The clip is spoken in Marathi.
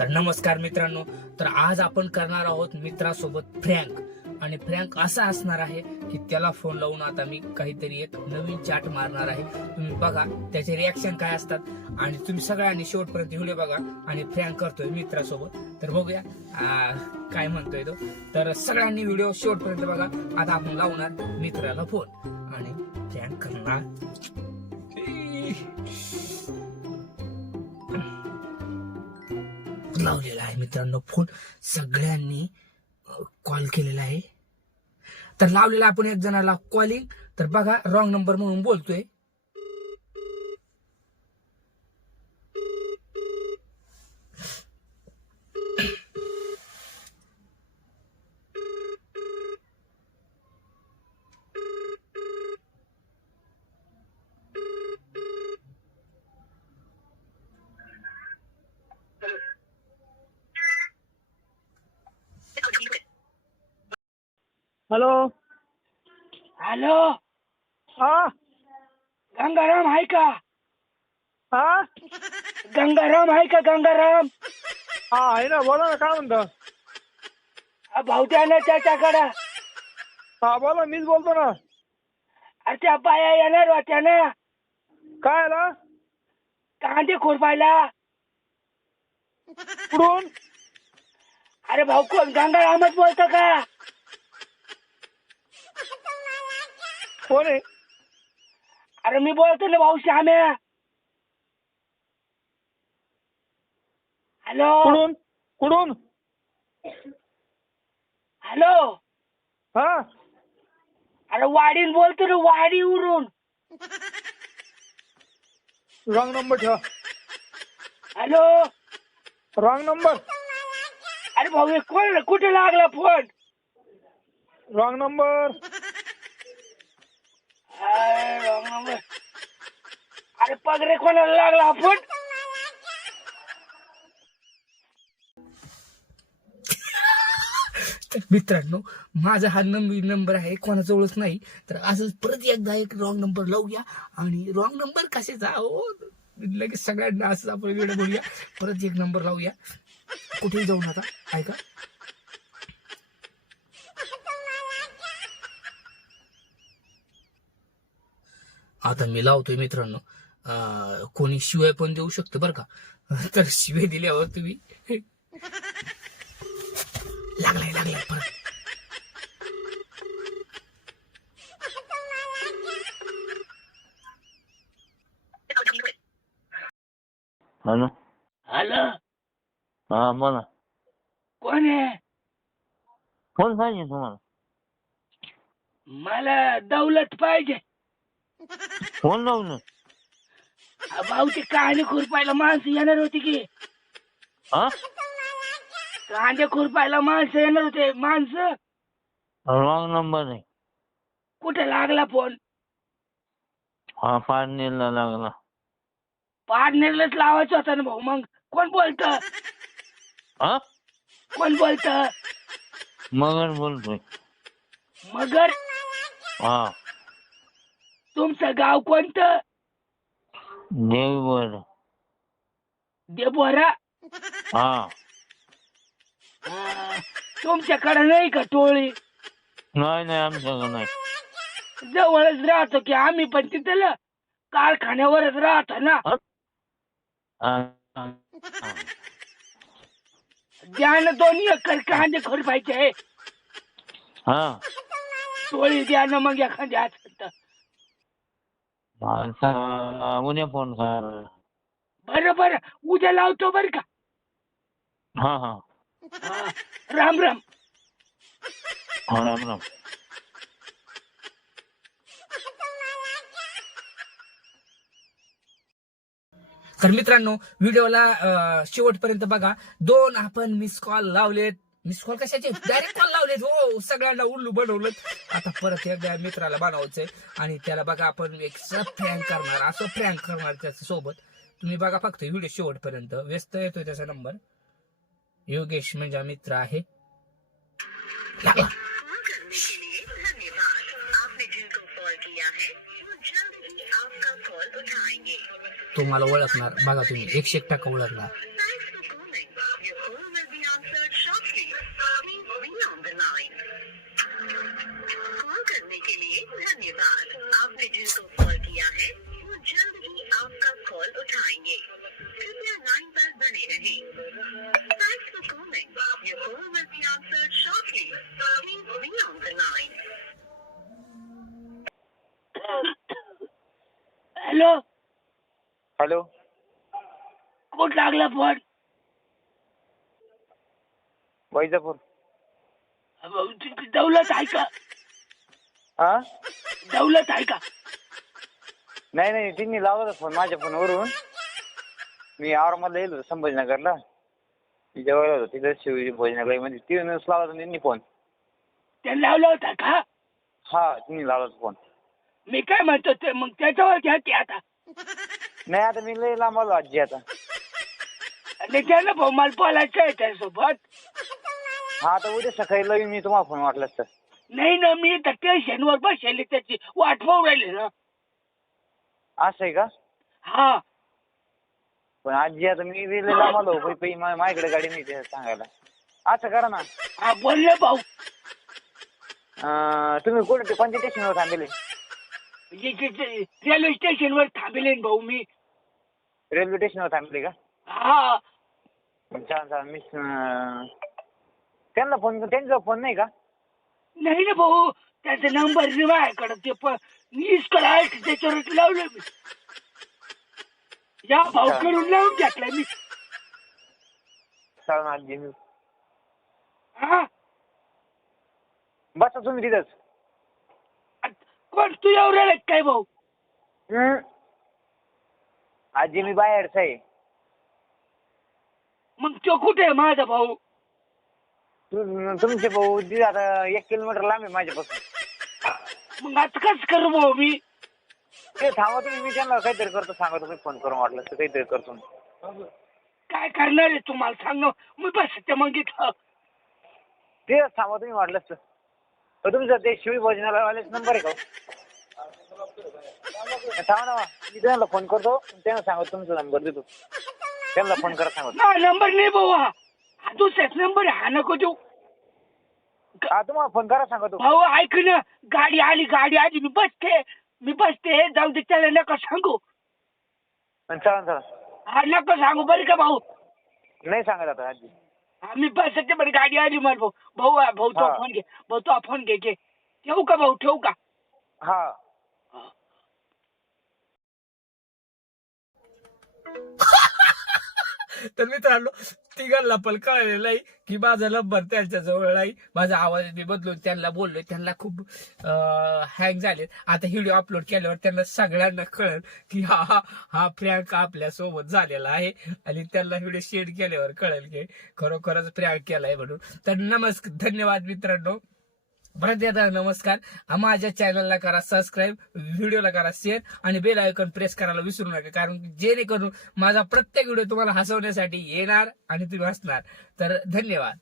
तर नमस्कार मित्रांनो, तर आज आपण करणार आहोत मित्रासोबत फ्रँक. आणि फ्रँक असा असणार आहे की त्याला फोन लावून आता मी काहीतरी एक नवीन चाट मारणार आहे. तुम्ही बघा त्याचे रिॲक्शन काय असतात आणि तुम्ही सगळ्यांनी शेवटपर्यंत व्हिडिओ बघा आणि फ्रँक करतोय मित्रासोबत. तर बघूया काय म्हणतोय तो. तर सगळ्यांनी व्हिडिओ शेवटपर्यंत बघा. आता आपण लावणार मित्राला फोन आणि फ्रँक करणार. लावलेला आहे मित्रांनो फोन, सगळ्यांनी कॉल केलेला आहे. तर लावलेला आपण एक जणाला कॉलिंग. तर बघा रॉंग नंबर म्हणून बोलतोय. हॅलो. हॅलो, हा गंगाराम आहे का? हा गंगाराम आहे का? गंगाराम हा आहे ना, बोला ना, काय म्हणता? भाऊ द्या ना त्याच्याकडं. हा बोला, मीच बोलतो ना. अरे त्या बाया येणार होत्या ना काय आला? कांदे खुरपायला. कुठून? अरे भाऊ कोण गंगारामच बोलतो का? कोण आहे? अरे मी बोलतो ना भाऊ, श्याम्या. हॅलो. कुठून कुठून? हॅलो. हा अरे वाडीन बोलतो ना, वाडीवरून. रॉंग नंबर ठेवा. हॅलो. Wrong number. अरे भाऊ हे कोण, कुठे लागला phone? Wrong number. wrong number. अरे पगरे कोणाला लागला हा फोन? तर मित्रांनो, माझा हा नंबर आहे, कोणाजवळच नाही. तर असंच परत एकदा एक रॉंग नंबर लावूया. आणि रॉंग नंबर कशाचा हो, लगेच सगळ्यांना असं आपण व्हिडिओ बोलूया. परत एक नंबर लावूया, कुठेही जाऊ नका. ऐका, आता मी लावतोय मित्रांनो. कोणी शिवाय पण देऊ शकतो बरं का. तर शिवाय दिल्यावर तुम्ही लागलाय परत. हॅलो. हॅलो, हा बोला. कोण आहे? कोण पाहिजे तुम्हाला? मला दौलत पाहिजे. फोन लावून. भाऊची कहाणी खुरपायला माणसं येणार होती की. हा कांदे खुरपायला माणसं येणार होते. माणसं रॉंग नंबर आहे. कुठे लागला फोन? हा पाडणीला लागला. पार्टनरलाच लावायचं होता ना भाऊ. मग कोण बोलत? हा कोण बोलत? मगर बोलतोय. मगर? हा तुमचं गाव कोणतं? देवीवर. देबोरा. हा तुमच्याकडे नाही का टोळी? नाही आमच्याकडे नाही. जवळच राहतो की आम्ही, पण तिथं कारखान्यावरच राहतो ना. हा. द्या ना 2 एकर कांदे खुरपायचे. हा टोळी द्या ना मग एखाद्या. उद्या फोन कर. बरं उद्या लावतो बर का. हा राम राम. राम. तर मित्रांनो, व्हिडिओला शेवटपर्यंत बघा. 2 आपण मिस कॉल लावलेत. मिस कॉल कशाचे, डायरेक्ट कॉल लावलेत. हो, सगळ्यांना उल्लू बनवलं. आता परत एकदा मित्राला बनवायचंय आणि त्याला बघा आपण एक फ्रँक करणार, असं फ्रँक करणार त्याच्या सोबत. तुम्ही बघा फक्त व्हिडिओ शेवटपर्यंत. व्यस्त येतोय त्याचा नंबर. योगेश म्हणजे मित्र आहे. लागला. तुम्हाला ओळखणार बघा, तुम्ही 101% ओळखणार. हॅलो, कोण लागला फोन? वैजापूर. दौलत आहे का? हा, दौलत आहे का? नाही नाही, तिने लावला होता फोन माझ्या फोनवरून. मी औरंगाबादला येलो होतो संभाजीनगरला. ती जवळ होतो तिथं शिवाजी भोजनालय मध्ये. तिने लावला होता त्यांनी फोन. त्यांनी लावला होता का? हा, तिने लावला होता फोन. मी काय म्हणतो ते मग त्याच्यावर घ्या की आता. नाही, आता मी लय लांब आलो आजी आता. आणि त्याला भाऊ मला बोलायचं आहे त्यासोबत. हा, आता उद्या सकाळी लावीन मी तुम्हाला फोन वाटलास तर. नाही ना, मी तर स्टेशनवर बसले त्याची वाट पाहू राहिली ना. असं आहे का? हा, पण आजी आता मी लय लांब आलो. माझ्याकडे गाडी नाही ते सांगायला. असं करा ना, हा बोल ना भाऊ. तुम्ही कोणत्या स्टेशनवर थांबले? रेल्वे स्टेशनवर थांबले ना भाऊ मी. रेल्वे स्टेशनवर थांबले का? हा, छान. मी त्यांना फोन, त्यांचा फोन नाही का? नाही ना भाऊ, त्याचा नंबर माझ्याकडे ते मीच करायचं त्याच्यावर लावलं मी. या भाऊ करून लावून घेतलाय मी. चालेल आजी. मी हा, बसा तुम्ही तिथंच. कोण तू एवढं राहिला काय भाऊ? आजी मी बाहेरच आहे. मग तो कुठे आहे माझा भाऊ? तुमचे भाऊ तिथे आता 1 किलोमीटर लांब आहे माझ्यापासून. मग आता कसं करू भाऊ मी? ते थांबा तुम्ही, मी त्यांना काहीतरी करतो. सांगा तुम्ही फोन करून वाटलं तर काहीतरी करतो. काय करणार आहे तुम्हाला सांग ना. मी बस ते मग इथं. ते थांबा तुम्ही वाटलंच तर. तुमचं ते शिवी भोजनालयवालेच नंबर आहे का? थांबा ना, मी त्यांना फोन करतो. त्यांना सांगा तुमचा नंबर देतो. त्यांना फोन करा सांगतो. हा नंबर नाही भाऊ, हा दुसराच नंबर आहे. हा नको देऊ. हा, तुम्हाला फोन करा सांगतो. भाऊ ऐक ना, गाडी आली मी बसते जाऊ दे. त्याला नका सांगू. चला. हा नका सांगू बरं का भाऊ. नाही सांगत आता आजी. हा मी बसते बरं. गाडी आली मला भाऊ तो हा. फोन घे. भाऊ तो फोन घे. ठेवू का भाऊ? ठेवू का? हा. तर मित्रांनो, तिघांना पण कळलेलं आहे की माझा नंबर त्यांच्या जवळ नाही. माझा आवाज मी बदलून त्यांना बोललोय. त्यांना खूप हँग झाले. आता व्हिडिओ अपलोड केल्यावर त्यांना सगळ्यांना कळेल की हा प्रँक आपल्या सोबत झालेला आहे. आणि त्यांना व्हिडिओ शेअर केल्यावर कळेल की खरोखरच प्रँक केलाय म्हणून. तर धन्यवाद मित्रांनो. परत एकदा नमस्कार. माझ्या चॅनलला करा सबस्क्राईब, व्हिडिओला करा शेअर आणि बेल आयकॉन प्रेस करायला विसरू नका. कारण जेणेकरून माझा प्रत्येक व्हिडिओ तुम्हाला हसवण्यासाठी येणार आणि तुम्ही हसणार. तर धन्यवाद.